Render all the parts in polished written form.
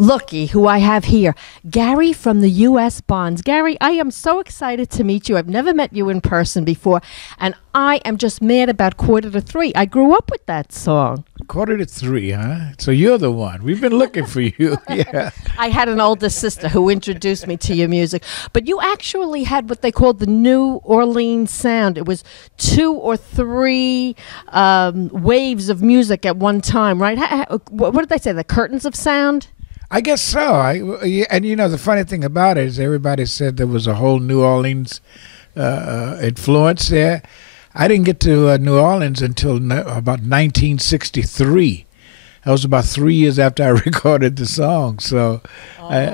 Looky who I have here. Gary from the U.S. Bonds. Gary, I am so excited to meet you. I've never met you in person before, and I am just mad about 2:45. I grew up with that song. 2:45, huh? So you're the one. We've been looking for you. Yeah. I had an older sister who introduced me to your music, but you actually had what they called the New Orleans sound. It was 2 or 3 waves of music at one time, right? What did they say? The curtains of sound? I guess so. And you know, the funny thing about it is everybody said there was a whole New Orleans influence there. I didn't get to New Orleans until about 1963. That was about 3 years after I recorded the song. So,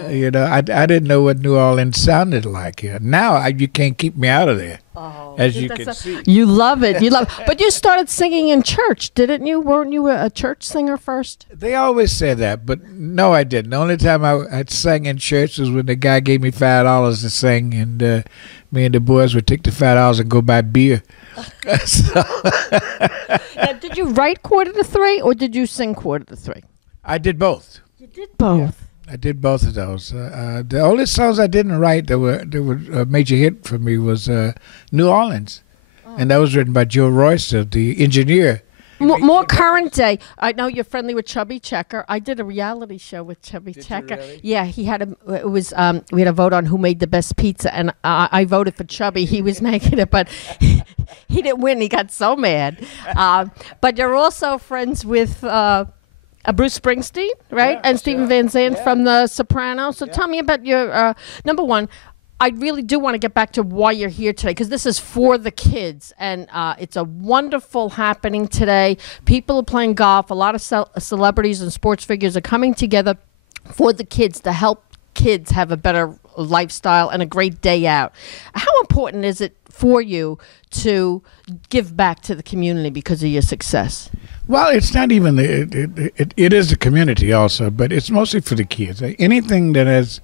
you know, I didn't know what New Orleans sounded like here. Now you can't keep me out of there. As you can see. You love it. You love it. But you started singing in church, didn't you? Weren't you a church singer first? They always say that, but no, I didn't. The only time I sang in church was when the guy gave me $5 to sing, and me and the boys would take the $5 and go buy beer. Now, did you write 2:45 or did you sing 2:45? I did both. You did both. Yeah. I did both of those. The only songs I didn't write that were a major hit for me was New Orleans, and that was written by Joe Royster, the engineer. More current day. I know you're friendly with Chubby Checker. I did a reality show with Chubby Checker. Really? Yeah, he had we had a vote on who made the best pizza, and I voted for Chubby. He was making it, but he didn't win. He got so mad. But you're also friends with Bruce Springsteen, right? Yeah, and Stephen Van Zandt Yeah. from The Sopranos. So tell me about your, number one, I really do want to get back to why you're here today, because this is For the Kids, and it's a wonderful happening today. People are playing golf. A lot of celebrities and sports figures are coming together for the kids to help kids have a better lifestyle and a great day out. How important is it for you to give back to the community because of your success? Well, it's not even it is the community also, but it's mostly for the kids. Anything that has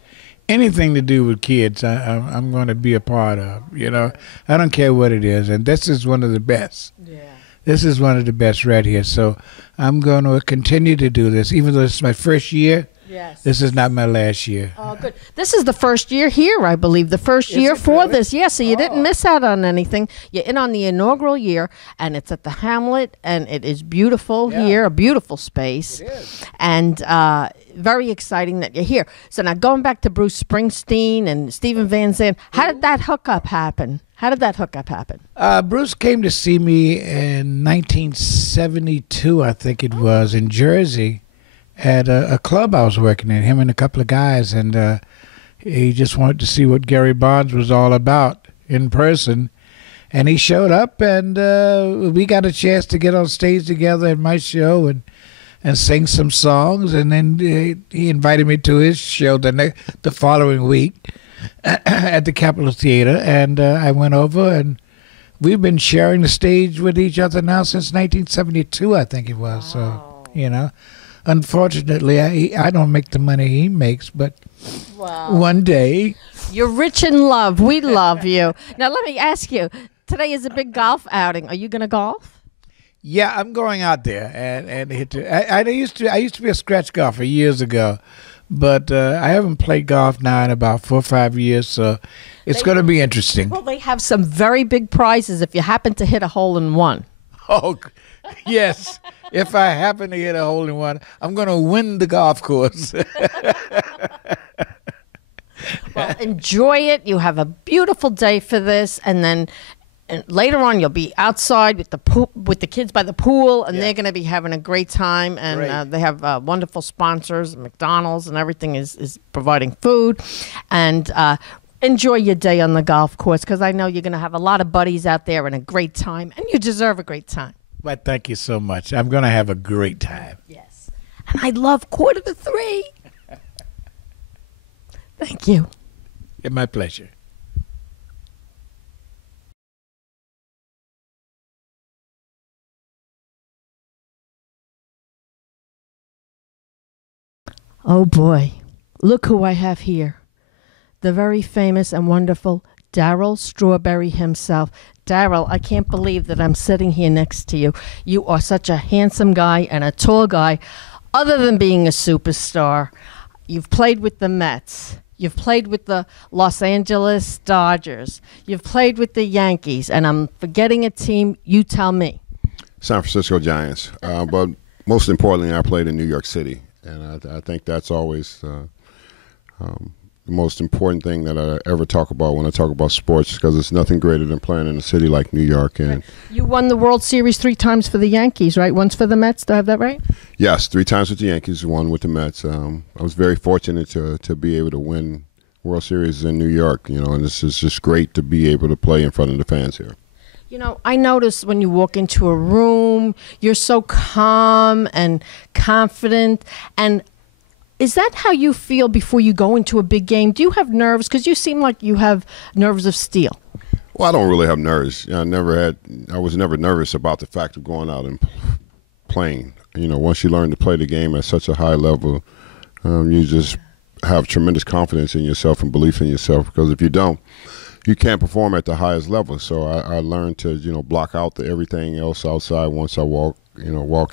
anything to do with kids, I'm going to be a part of. You know, I don't care what it is, and this is one of the best. Yeah. This is one of the best right here. So I'm going to continue to do this, even though it's my first year. Yes. This is not my last year. Oh, good. This is the first year here, I believe. The first year for this. Yeah, so you didn't miss out on anything. You're in on the inaugural year, and it's at the Hamlet, and it is beautiful here, a beautiful space. It is. And very exciting that you're here. So now going back to Bruce Springsteen and Stephen Van Zandt, how did that hookup happen? Bruce came to see me in 1972, I think it was, in Jersey. At a club I was working at, him and a couple of guys, and he just wanted to see what Gary Bonds was all about in person. And he showed up, and we got a chance to get on stage together at my show and sing some songs. And then he invited me to his show the following week at the Capitol Theater, and I went over, and we've been sharing the stage with each other now since 1972, I think it was. Wow. So, you know. Unfortunately, I don't make the money he makes, but one day. You're rich in love. We love you. Now, let me ask you. Today is a big golf outing. Are you going to golf? Yeah, I'm going out there and hit. I used to be a scratch golfer years ago, but I haven't played golf now in about 4 or 5 years, so it's going to be interesting. Well, they have some very big prizes if you happen to hit a hole-in-one. Oh, yes. If I happen to hit a hole-in-one, I'm going to win the golf course. Well, enjoy it. You have a beautiful day for this, and then later on you'll be outside with the kids by the pool, and they're going to be having a great time. And they have wonderful sponsors. McDonald's and everything is providing food, and enjoy your day on the golf course, because I know you're going to have a lot of buddies out there and a great time, and you deserve a great time. Well, thank you so much. I'm going to have a great time. Yes. And I love 2:45. Thank you. It's my pleasure. Oh boy, look who I have here. The very famous and wonderful Darryl Strawberry himself. Darryl, I can't believe that I'm sitting here next to you. You are such a handsome guy and a tall guy. Other than being a superstar, you've played with the Mets. You've played with the Los Angeles Dodgers. You've played with the Yankees. And I'm forgetting a team. You tell me. San Francisco Giants. But most importantly, I played in New York City. And I think that's always the most important thing that I ever talk about when I talk about sports, because it's nothing greater than playing in a city like New York. And you won the World Series 3 times for the Yankees, right? Once for the Mets. Do I have that right? Yes, 3 times with the Yankees, 1 with the Mets. I was very fortunate to be able to win World Series in New York, and this is just great to be able to play in front of the fans here. I notice when you walk into a room, you're so calm and confident. And is that how you feel before you go into a big game? Do you have nerves? Because you seem like you have nerves of steel. Well, I don't really have nerves. I was never nervous about the fact of going out and playing. Once you learn to play the game at such a high level, you just have tremendous confidence in yourself and belief in yourself. Because if you don't, you can't perform at the highest level. So I learned to, block out everything else outside once I walk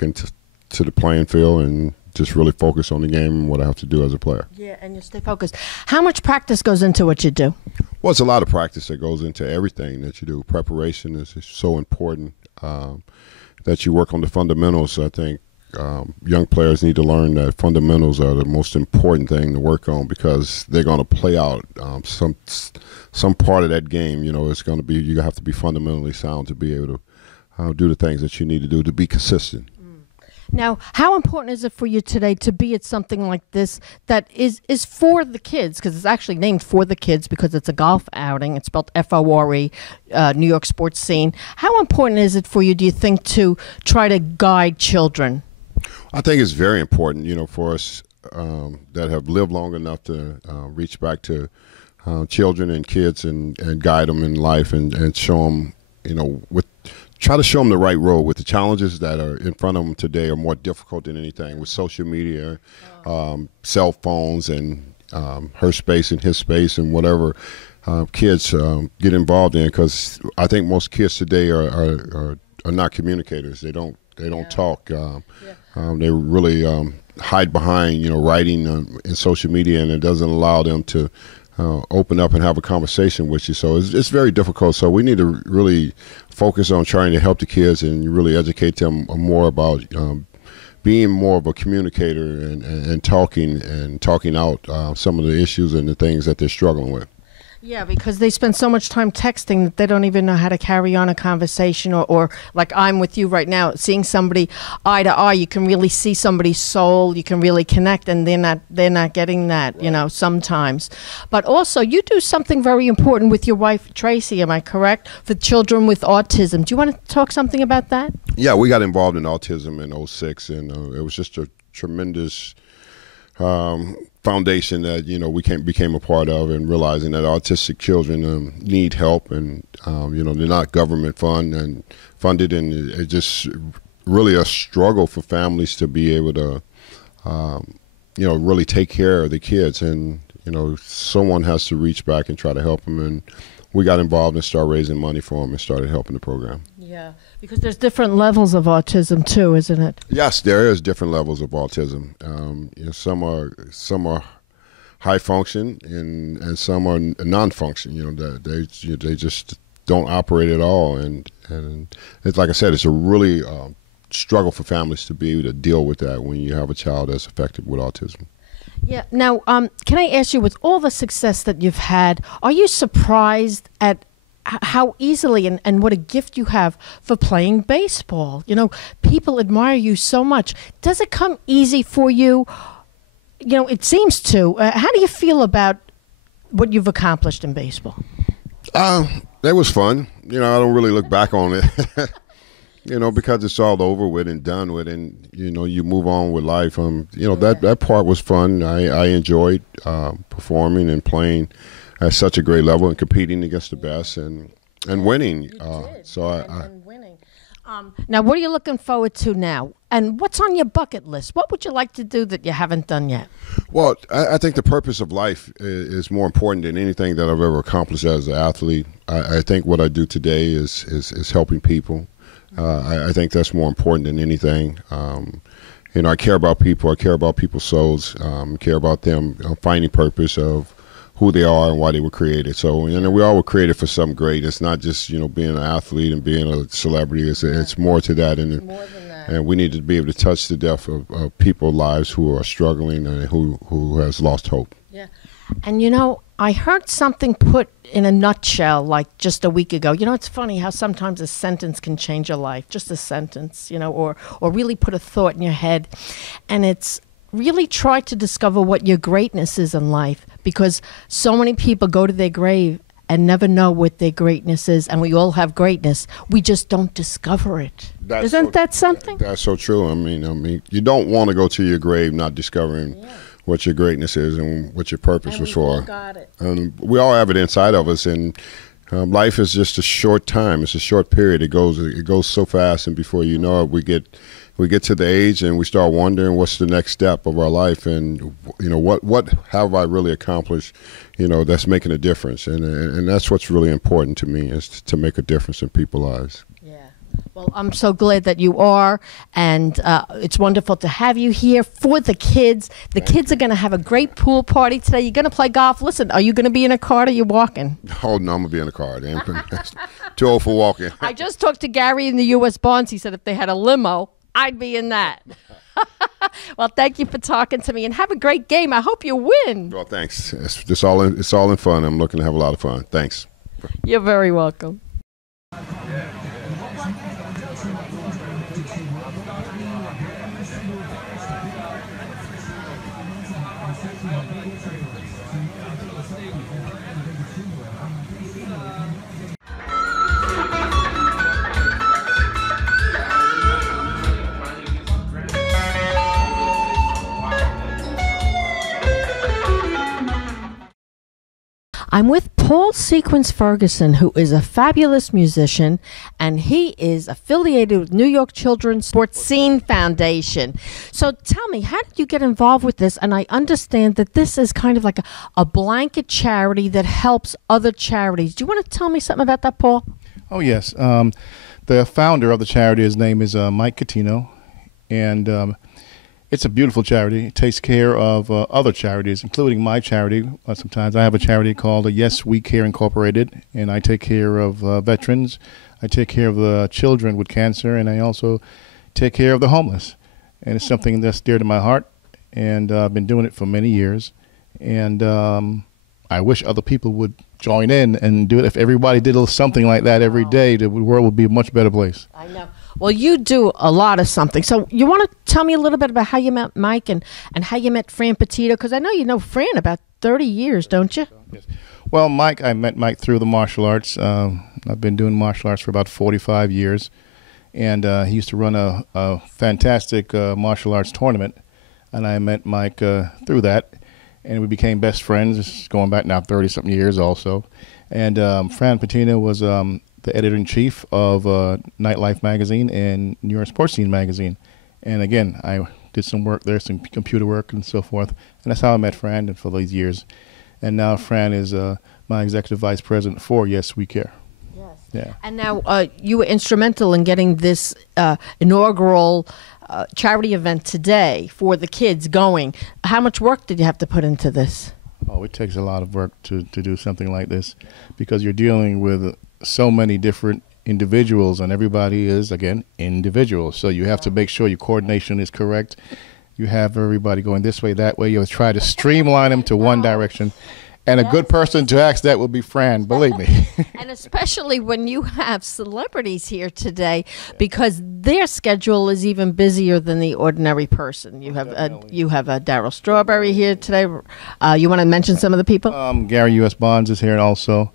into the playing field and just really focus on the game and what I have to do as a player. Yeah, and you stay focused. How much practice goes into what you do? Well, it's a lot of practice that goes into everything that you do. Preparation is so important, that you work on the fundamentals. I think young players need to learn that fundamentals are the most important thing to work on, because they're going to play out some part of that game. It's going to be, you have to be fundamentally sound to be able to do the things that you need to do to be consistent. Now, how important is it for you today to be at something like this that is for the kids? Because it's actually named For the Kids because it's a golf outing. It's spelled FORE, New York sports scene. How important is it for you, do you think, to try to guide children? I think it's very important, for us that have lived long enough to reach back to children and kids and guide them in life and show them, try to show them the right road with the challenges that are in front of them today are more difficult than anything with social media, cell phones, and her space and his space and whatever kids get involved in. Because I think most kids today are not communicators. They don't talk. They really hide behind writing in social media, and it doesn't allow them to open up and have a conversation with you. So it's very difficult. So we need to really focus on trying to help the kids and really educate them more about being more of a communicator and talking out some of the issues and the things that they're struggling with. Yeah, because they spend so much time texting that they don't even know how to carry on a conversation, or like I'm with you right now, seeing somebody eye to eye, you can really see somebody's soul, you can really connect, and they're not getting that, right. Sometimes. But also, you do something very important with your wife, Tracy, am I correct? For children with autism. Do you want to talk something about that? Yeah, we got involved in autism in 2006, and it was just a tremendous foundation that we became a part of, and realizing that autistic children need help, and they're not government funded, and it's just really a struggle for families to be able to really take care of the kids, and someone has to reach back and try to help them, and we got involved and started raising money for them and started helping the program. Yeah, because there's different levels of autism too, isn't it? Yes, there is different levels of autism. Some are high function and some are non-function. They just don't operate at all, and it's like I said, it's a really struggle for families to be able to deal with that when you have a child that's affected with autism. Yeah. Now, can I ask you, with all the success that you've had, are you surprised at how easily and what a gift you have for playing baseball? People admire you so much. Does it come easy for you? It seems to. How do you feel about what you've accomplished in baseball? That was fun. I don't really look back on it. Because it's all over with and done with, and you move on with life. That part was fun. I enjoyed performing and playing at such a great level and competing against the best and winning. And winning. Now, what are you looking forward to now? And what's on your bucket list? What would you like to do that you haven't done yet? Well, I think the purpose of life is more important than anything that I've ever accomplished as an athlete. I think what I do today is helping people. I think that's more important than anything. I care about people. I care about people's souls. Care about them finding purpose of who they are and why they were created. So, we all were created for something great. It's not just, being an athlete and being a celebrity. It's more to that. And More than that. and we need to be able to touch the depth of people's lives who are struggling and who has lost hope. Yeah. And I heard something put in a nutshell like just a week ago. It's funny how sometimes a sentence can change your life, just a sentence, or really put a thought in your head. And it's really try to discover what your greatness is in life, because so many people go to their grave and never know what their greatness is, and we all have greatness. We just don't discover it. Isn't that something? That's so true. I mean, you don't want to go to your grave not discovering what your greatness is and what your purpose was for. All got it. We all have it inside of us, and life is just a short time. It's a short period. It goes so fast, and before you know it, we get to the age and we start wondering what's the next step of our life, and what have I really accomplished, that's making a difference, and that's what's really important to me, is to make a difference in people's lives. Yeah. Well, I'm so glad that you are, and it's wonderful to have you here for the kids. The kids are going to have a great pool party today. You're going to play golf. Listen, are you going to be in a cart or are you walking? Oh, no, I'm going to be in a car. Too old for walking. I just talked to Gary in the U.S. Bonds. He said if they had a limo, I'd be in that. Well, thank you for talking to me, and have a great game. I hope you win. Well, thanks. It's all in fun. I'm looking to have a lot of fun. Thanks. You're very welcome. I'm with Paul Sequence Ferguson, who is a fabulous musician, and he is affiliated with New York Children's Sportscene Foundation. So tell me, how did you get involved with this? And I understand that this is kind of like a blanket charity that helps other charities. Do you want to tell me something about that, Paul? Oh, yes. The founder of the charity, his name is Mike Cutino, and it's a beautiful charity. It takes care of other charities, including my charity. Sometimes I have a charity called Yes We Care Incorporated, and I take care of veterans. I take care of the children with cancer, and I also take care of the homeless. And it's something that's dear to my heart, and I've been doing it for many years. And I wish other people would join in and do it. If everybody did something like that every day, the world would be a much better place. I know. Well, you do a lot of something. So you want to tell me a little bit about how you met Mike and how you met Fran Petito? Because I know you know Fran about 30 years, don't you? Yes. Well, I met Mike through the martial arts. I've been doing martial arts for about 45 years. And he used to run a fantastic martial arts tournament. And I met Mike through that. And we became best friends. This is going back now 30-something years also. And Fran Petito was the editor-in-chief of Nightlife magazine and New York Sportscene magazine. And again, I did some work there, some computer work and so forth. And that's how I met Fran for these years. And now Fran is my executive vice president for Yes We Care. Yes. Yeah. And now you were instrumental in getting this inaugural charity event today for the kids going. How much work did you have to put into this? Oh, it takes a lot of work to do something like this, because you're dealing with so many different individuals, and everybody is, again, individuals. So you have to make sure your coordination is correct. You have everybody going this way, that way. You try to streamline them to one direction. And a good person to ask that will be Fran, believe me. And especially when you have celebrities here today, because their schedule is even busier than the ordinary person. You have Darryl Strawberry here today. You want to mention some of the people? Gary U.S. Bonds is here also.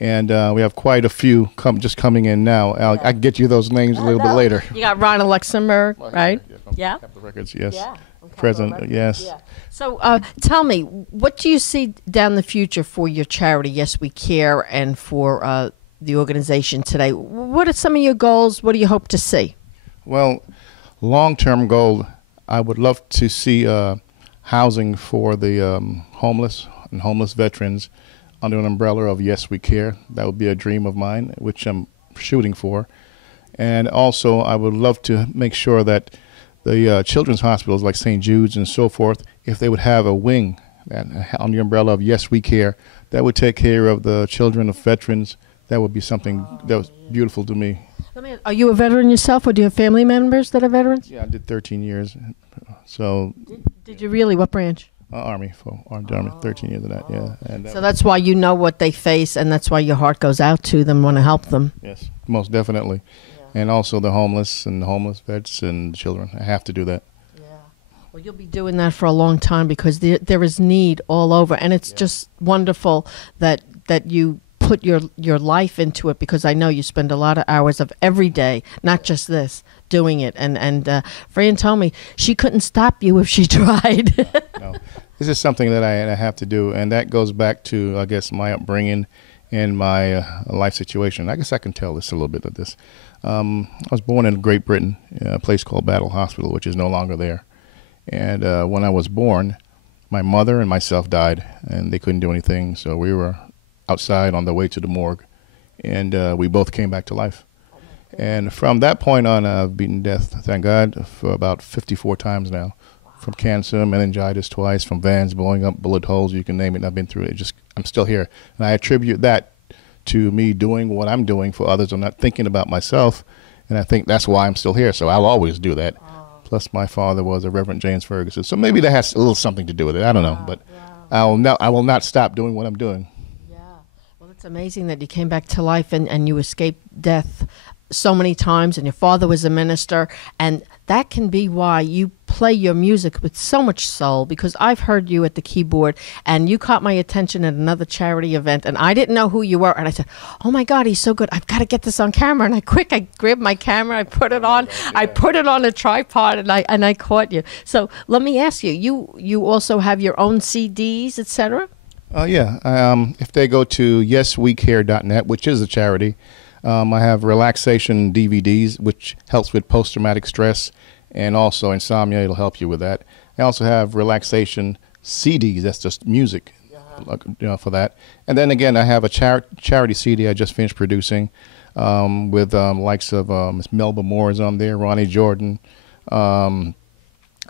And we have quite a few just coming in now. I can get you those names a little bit later. You got Ron Luxembourg, right? Yeah. Capital Records, yes. Yeah. President, yes. Yeah. So tell me, what do you see down the future for your charity, Yes We Care, and for the organization today. What are some of your goals? What do you hope to see? Well, long-term goal, I would love to see housing for the homeless and homeless veterans under an umbrella of Yes We Care. That would be a dream of mine, which I'm shooting for. And also, I would love to make sure that the children's hospitals like St. Jude's and so forth, if they would have a wing on the umbrella of Yes We Care, that would take care of the children of veterans. That would be something that was beautiful to me. Are you a veteran yourself, or do you have family members that are veterans? Yeah, I did 13 years. So. Did you really? What branch? Army, for Armed Army, 13 years of that, yeah. And so that's why you know what they face, and that's why your heart goes out to them, want to help them. Yes, most definitely. Yeah. And also the homeless and the homeless vets and children. I have to do that. Yeah. Well, you'll be doing that for a long time because there is need all over, and it's just wonderful that you put your life into it, because I know you spend a lot of hours of every day, not just this, doing it. And Fran told me she couldn't stop you if she tried. No. This is something that I have to do, and that goes back to, I guess, my upbringing and my life situation. I guess I can tell this a little bit of this. I was born in Great Britain, a place called Battle Hospital, which is no longer there. And when I was born, my mother and myself died, and they couldn't do anything, so we were outside on the way to the morgue, and we both came back to life. And from that point on, I've beaten death, thank God, for about 54 times now. From cancer, meningitis twice, from vans blowing up, bullet holes, you can name it. I've been through it. I'm still here. And I attribute that to me doing what I'm doing for others. I'm not thinking about myself, and I think that's why I'm still here. So I'll always do that. Plus, my father was a Reverend James Ferguson. So maybe that has a little something to do with it. I don't know. But I will not stop doing what I'm doing. Yeah. Well, it's amazing that you came back to life and you escaped death so many times, and your father was a minister, and that can be why you play your music with so much soul, because I've heard you at the keyboard, and you caught my attention at another charity event, and I didn't know who you were, and I said, oh my God, he's so good, I've got to get this on camera. And I grabbed my camera, I put it on, I put it on a tripod, and I caught you. So let me ask you, you also have your own CDs, etc.? Yeah. If they go to yeswecare.net, which is a charity, I have relaxation DVDs, which helps with post-traumatic stress and also insomnia. It'll help you with that. I also have relaxation CDs. That's just music, for that. And then again, I have a charity CD I just finished producing with likes of Miss Melba Moore is on there, Ronnie Jordan. I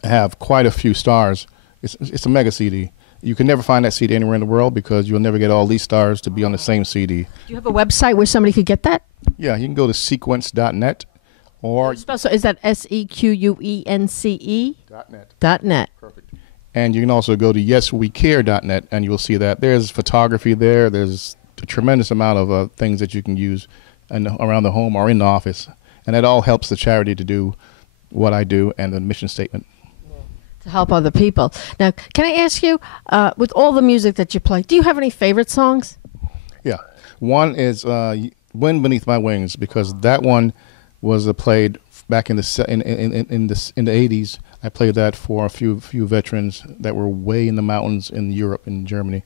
have quite a few stars. It's a mega CD. You can never find that CD anywhere in the world because you'll never get all these stars to be on the same CD. Do you have a website where somebody could get that? Yeah, you can go to sequence.net or... So is that SEQUENCE? .net. .net. Perfect. And you can also go to yeswecare.net and you will see that. There's photography there. There's a tremendous amount of things that you can use around the home or in the office. And that all helps the charity to do what I do and the mission statement. To help other people. Now, can I ask you, with all the music that you play, do you have any favorite songs? Yeah. One is Wind Beneath My Wings, because that one was played back in the 80s. I played that for a few veterans that were way in the mountains in Europe and Germany.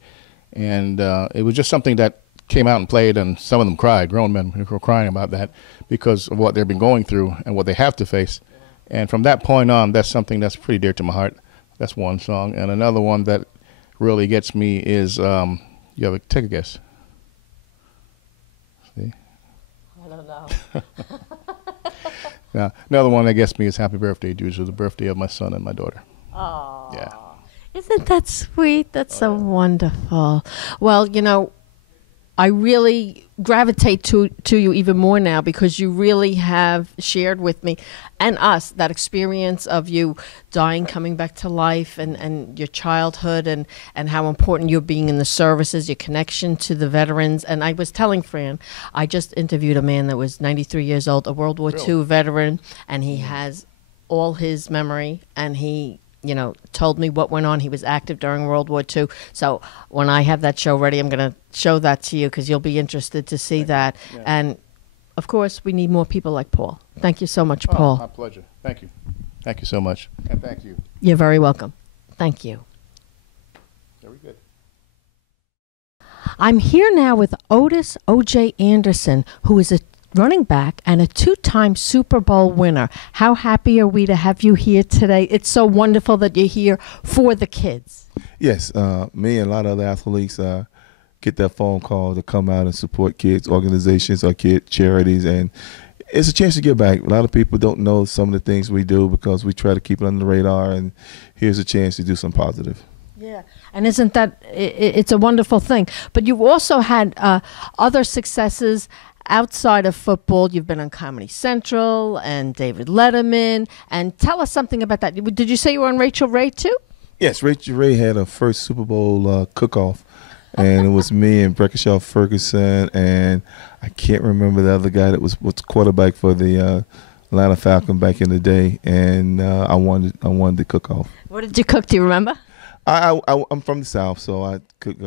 And it was just something that came out and played, and some of them cried, grown men who were crying about that because of what they've been going through and what they have to face. And from that point on, that's something that's pretty dear to my heart. That's one song. And another one that really gets me is, take a guess. See? I don't know. Now, another one that gets me is Happy Birthday, Dude. It was the birthday of my son and my daughter. Oh. Yeah. Isn't that sweet? That's so wonderful. Well, I really gravitate to you even more now because you really have shared with me and us that experience of you dying, coming back to life, and your childhood, and how important you're being in the services, your connection to the veterans. And I was telling Fran, I just interviewed a man that was 93 years old, a World War II veteran, and he has all his memory, and he told me what went on. He was active during World War II. So when I have that show ready, I'm going to show that to you because you'll be interested to see that. Yeah. And, of course, we need more people like Paul. Thank you so much, Paul. My pleasure. Thank you. Thank you so much. And thank you. You're very welcome. Thank you. Very good. I'm here now with Otis OJ Anderson, who is a running back and a 2-time Super Bowl winner. How happy are we to have you here today? It's so wonderful that you're here for the kids. Yes, me and a lot of other athletes get that phone call to come out and support kids, organizations, or kid charities, and it's a chance to give back. A lot of people don't know some of the things we do because we try to keep it under the radar, and here's a chance to do something positive. Yeah, and isn't that, it's a wonderful thing. But you've also had other successes outside of football. You've been on Comedy Central and David Letterman. And tell us something about that. Did you say you were on Rachel Ray too? Yes, Rachel Ray had her first Super Bowl cook-off. And it was me and Sequence Ferguson, and I can't remember the other guy that was quarterback for the Atlanta Falcons back in the day. And I wanted the cook-off. What did you cook? Do you remember? I'm from the South, so I cook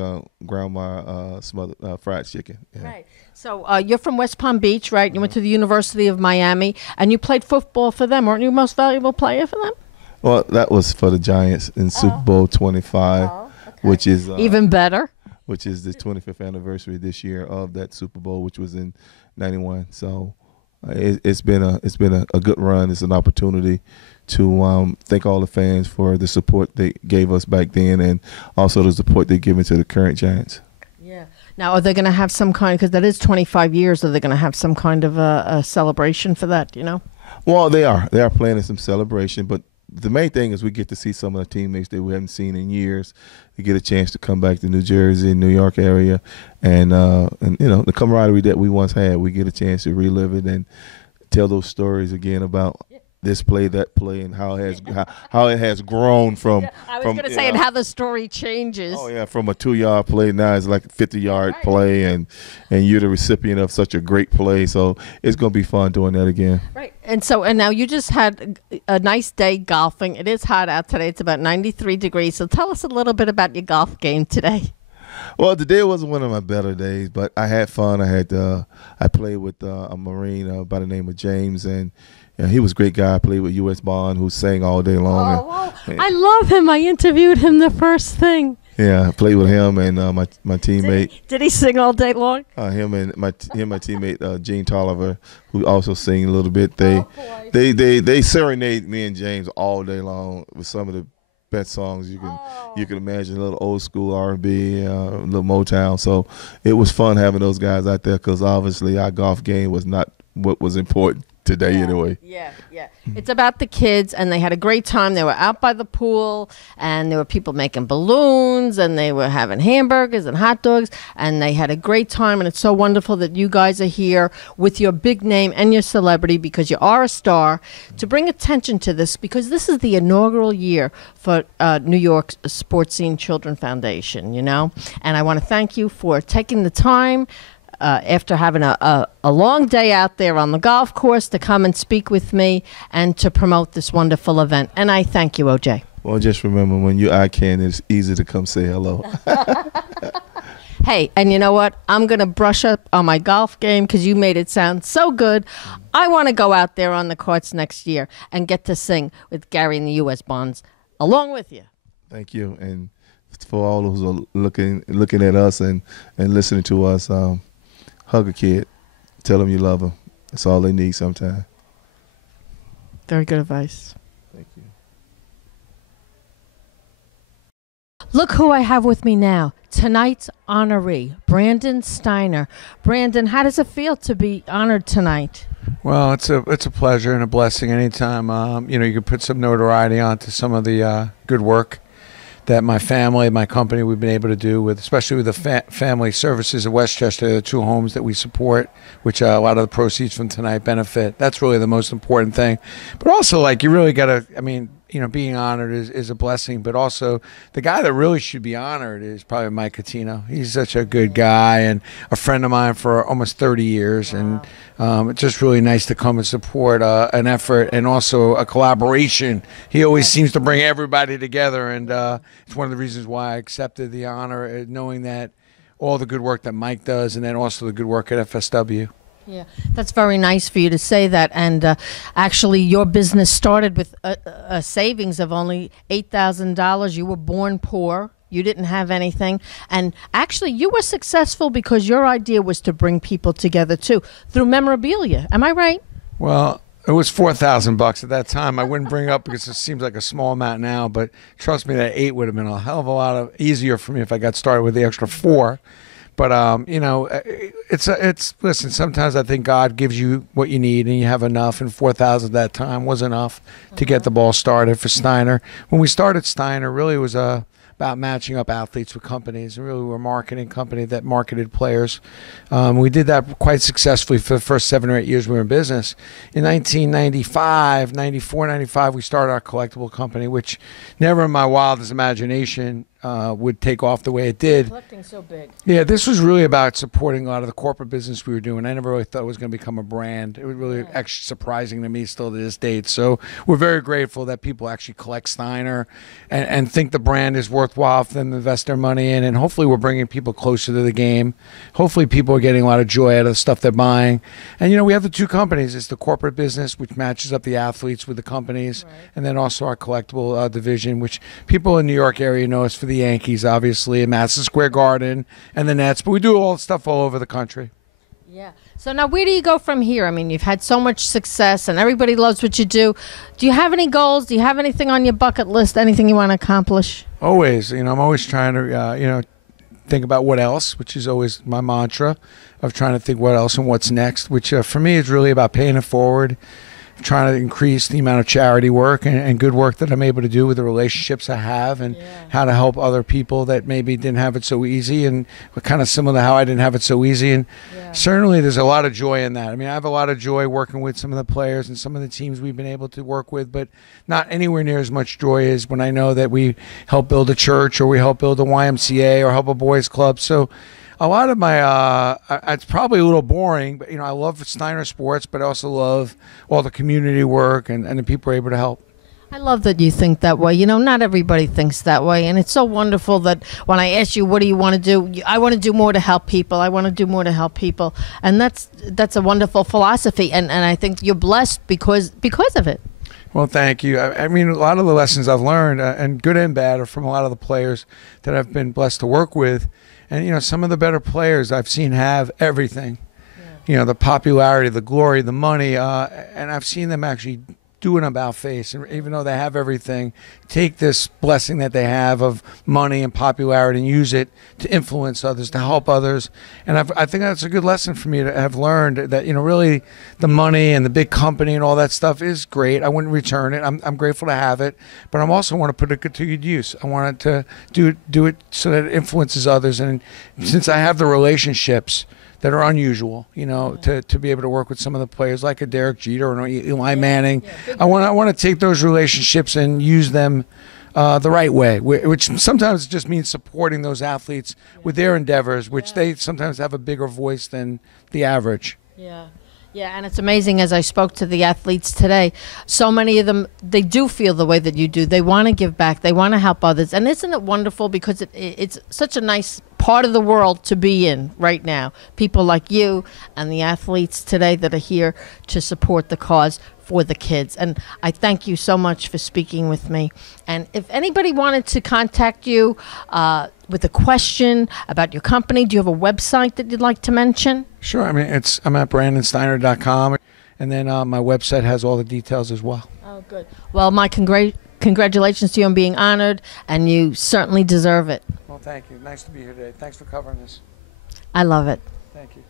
ground my smothered fried chicken. Yeah. Right. So you're from West Palm Beach, right? You went to the University of Miami, and you played football for them. Weren't you most valuable player for them? Well, that was for the Giants in Super Bowl 25, which is even better. Which is the 25th anniversary this year of that Super Bowl, which was in '91. So it's been a good run. It's an opportunity to thank all the fans for the support they gave us back then, and also the support they're giving to the current Giants. Yeah. Now, are they going to have some kind, because that is 25 years, are they going to have some kind of a celebration for that, you know? Well, they are planning some celebration, but the main thing is we get to see some of the teammates that we haven't seen in years. We get a chance to come back to New Jersey, New York area, and you know, the camaraderie that we once had. We get a chance to relive it and tell those stories again about this play, that play, and how it has grown from. Yeah, I was going to say, and how the story changes. Oh yeah, from a 2-yard play now it's like a 50-yard play, and you're the recipient of such a great play. So it's going to be fun doing that again. Right. And now you just had a nice day golfing. It is hot out today. It's about 93 degrees. So tell us a little bit about your golf game today. Well, today wasn't one of my better days, but I had fun. I played with a Marine by the name of James, and he was a great guy. I played with U.S. Bond, who sang all day long. Oh, wow. I love him. I interviewed him the first thing. Yeah, I played with him and my teammate. Did he sing all day long? Him and my teammate Gene Tolliver, who also sing a little bit. They serenade me and James all day long with some of the best songs you can imagine. A little old school R&B, a little Motown. So it was fun having those guys out there, because obviously our golf game was not what was important today anyway. Yeah. It's about the kids, and they had a great time. They were out by the pool, and there were people making balloons, and they were having hamburgers and hot dogs, and they had a great time. And it's so wonderful that you guys are here with your big name and your celebrity, because you are a star, to bring attention to this, because this is the inaugural year for New York's Sportscene Children Foundation, you know. And I want to thank you for taking the time after having a long day out there on the golf course to come and speak with me and to promote this wonderful event. And I thank you, OJ. Well, just remember, when you eye can, it's easy to come say hello. Hey, and you know what? I'm going to brush up on my golf game, because you made it sound so good. I want to go out there on the courts next year and get to sing with Gary and the U.S. Bonds along with you. Thank you. And for all those who are looking at us and listening to us, hug a kid. Tell them you love them. That's all they need sometimes. Very good advice. Thank you. Look who I have with me now. Tonight's honoree, Brandon Steiner. Brandon, how does it feel to be honored tonight? Well, it's a pleasure and a blessing anytime you can put some notoriety onto some of the good work that my family, my company, we've been able to do with, especially with the family services of Westchester, the 2 homes that we support, which a lot of the proceeds from tonight benefit. That's really the most important thing. But also, you really got to, being honored is a blessing, but also the guy that really should be honored is probably Mike Cutino. He's such a good guy and a friend of mine for almost 30 years. Wow. And it's just really nice to come and support an effort and also a collaboration. He always seems to bring everybody together, and it's one of the reasons why I accepted the honor, knowing that all the good work that Mike does, and then also the good work at FSW. Yeah, that's very nice for you to say that. And actually, your business started with a savings of only $8,000. You were born poor. You didn't have anything. And actually, you were successful because your idea was to bring people together, too, through memorabilia. Am I right? Well, it was $4,000 at that time. I wouldn't bring it up because it seems like a small amount now, but trust me, that 8 would have been a hell of a lot easier for me if I got started with the extra 4. But you know, listen. Sometimes I think God gives you what you need, and you have enough. And 4,000 at that time was enough to get the ball started for Steiner. When we started Steiner, really it was about matching up athletes with companies. And really, we're a marketing company that marketed players. We did that quite successfully for the first 7 or 8 years we were in business. In 1995, 94, 95, we started our collectible company, which never in my wildest imagination would take off the way it did. Collecting's so big. Yeah, this was really about supporting a lot of the corporate business we were doing. I never really thought it was going to become a brand. It was really actually surprising to me still to this date. So we're very grateful that people actually collect Steiner and think the brand is worthwhile for them to invest their money in. And hopefully we're bringing people closer to the game. Hopefully people are getting a lot of joy out of the stuff they're buying. And, you know, we have the 2 companies. It's the corporate business, which matches up the athletes with the companies. Right. And then also our collectible division, which people in the New York area know us for the Yankees, obviously, in Madison Square Garden, and the Nets, but we do all the stuff all over the country. Yeah. So now where do you go from here? I mean, you've had so much success and everybody loves what you do. Do you have any goals? Do you have anything on your bucket list, anything you want to accomplish? Always. You know, I'm always trying to, you know, think about what else, which is always my mantra of trying to think what else and what's next, which for me is really about paying it forward, trying to increase the amount of charity work and good work that I'm able to do with the relationships I have, and how to help other people that maybe didn't have it so easy, and kind of similar to how I didn't have it so easy. And certainly there's a lot of joy in that. I mean, I have a lot of joy working with some of the players and some of the teams we've been able to work with, but not anywhere near as much joy as when I know that we help build a church, or we help build a YMCA, or help a boys club. So a lot of my, it's probably a little boring, but, you know, I love Steiner Sports, but I also love all the community work and the people are able to help. I love that you think that way. You know, not everybody thinks that way. And it's so wonderful that when I ask you, what do you want to do? I want to do more to help people. I want to do more to help people. And that's a wonderful philosophy. And I think you're blessed because of it. Well, thank you. I mean, a lot of the lessons I've learned, and good and bad, are from a lot of the players that I've been blessed to work with. And, you know, some of the better players I've seen have everything, you know, the popularity, the glory, the money, and I've seen them actually do an about face, and even though they have everything, take this blessing that they have of money and popularity and use it to influence others, to help others. And I think that's a good lesson for me to have learned, that, you know, really the money and the big company and all that stuff is great. I wouldn't return it. I'm grateful to have it, but I also want to put it to good use. I want it to do it so that it influences others. And since I have the relationships that are unusual, you know, to be able to work with some of the players like a Derek Jeter or an Eli Manning. I want to take those relationships and use them the right way, which sometimes just means supporting those athletes with their endeavors, which they sometimes have a bigger voice than the average. Yeah. Yeah, and it's amazing, as I spoke to the athletes today, so many of them, they do feel the way that you do. They want to give back. They want to help others. And isn't it wonderful, because it's such a nice part of the world to be in right now. People like you and the athletes today that are here to support the cause for the kids. And I thank you so much for speaking with me. And if anybody wanted to contact you with a question about your company, do you have a website that you'd like to mention? Sure. I mean, I'm at brandonsteiner.com, and then my website has all the details as well. Oh, good. Well, my congratulations to you on being honored, and you certainly deserve it. Well, thank you. Nice to be here today. Thanks for covering this. I love it. Thank you.